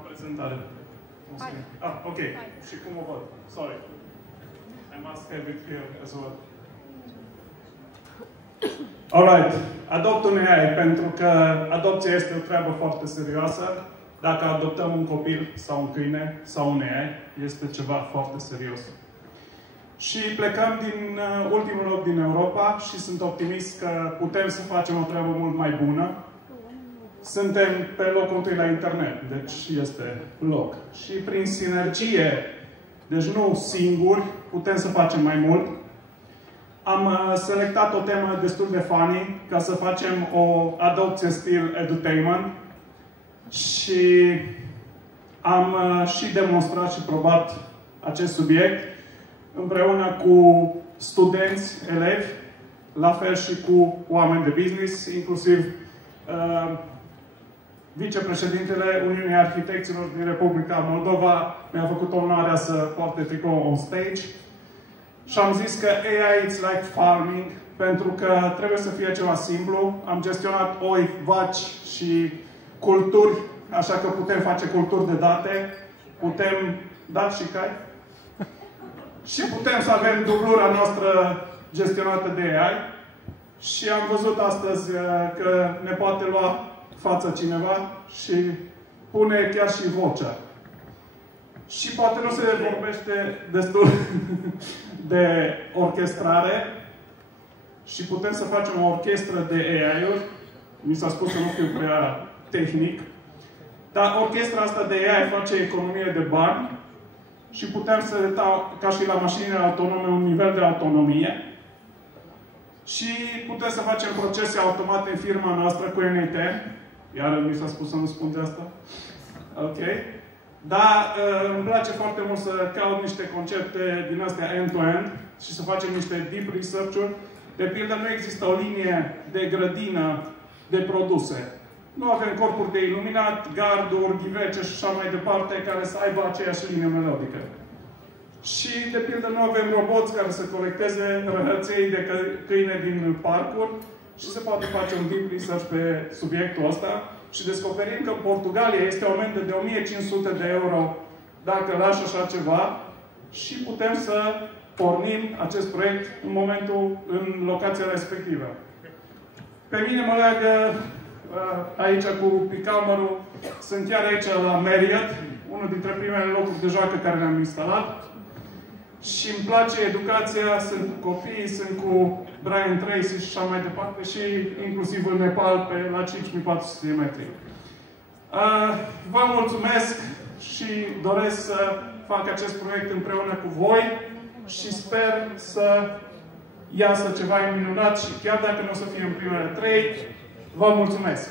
prima prezentare. Ok. Și cum o văd? Sorry. I must have it here as well. Alright. Adopt un AI, pentru că adopția este o treabă foarte serioasă. Dacă adoptăm un copil sau un câine sau un AI, este ceva foarte serios. Și plecăm din ultimul loc din Europa și sunt optimist că putem să facem o treabă mult mai bună. Suntem pe locul întâi la internet, deci este loc. Și prin sinergie, deci nu singuri, putem să facem mai mult. Am selectat o temă destul de funny ca să facem o adopție stil edutainment și am și demonstrat și probat acest subiect împreună cu studenți, elevi, la fel și cu oameni de business, inclusiv vicepreședintele Uniunii Arhitecților din Republica Moldova mi-a făcut onoarea să poarte tricou on stage. Și am zis că AI it's like farming, pentru că trebuie să fie ceva simplu. Am gestionat oi, vaci și culturi, așa că putem face culturi de date, putem da și cai. Și putem să avem dublura noastră gestionată de AI. Și am văzut astăzi că ne poate lua față cineva și pune chiar și vocea. Și poate nu se vorbește destul de orchestrare și putem să facem o orchestră de AI-uri. Mi s-a spus să nu fiu prea tehnic. Dar orchestra asta de AI face economie de bani și putem să dau, ca și la mașinile autonome, un nivel de autonomie. Și putem să facem procese automate în firma noastră cu NET. Iar mi s-a spus să nu spun de asta. Ok. Dar îmi place foarte mult să caut niște concepte din astea end-to-end și să facem niște deep research-uri. De pildă, nu există o linie de grădină de produse. Nu avem corpuri de iluminat, garduri, ghivece și așa mai departe, care să aibă aceeași linie melodică. Și, de pildă, nu avem roboți care să colecteze răhăței de câine din parcuri și se poate face un deep research pe subiectul ăsta. Și descoperim că în Portugalia este o amendă de 1500 de euro dacă lași așa ceva și putem să pornim acest proiect în locația respectivă. Pe mine mă leagă aici cu picamărul, sunt chiar aici la Marriott, unul dintre primele locuri de joacă care le-am instalat. Și îmi place educația, sunt cu copii, sunt cu Brian Tracy și așa mai departe și inclusiv în Nepal la 5400 de metri. Vă mulțumesc și doresc să fac acest proiect împreună cu voi și sper să iasă ceva minunat și chiar dacă nu o să fie în primele 3, vă mulțumesc!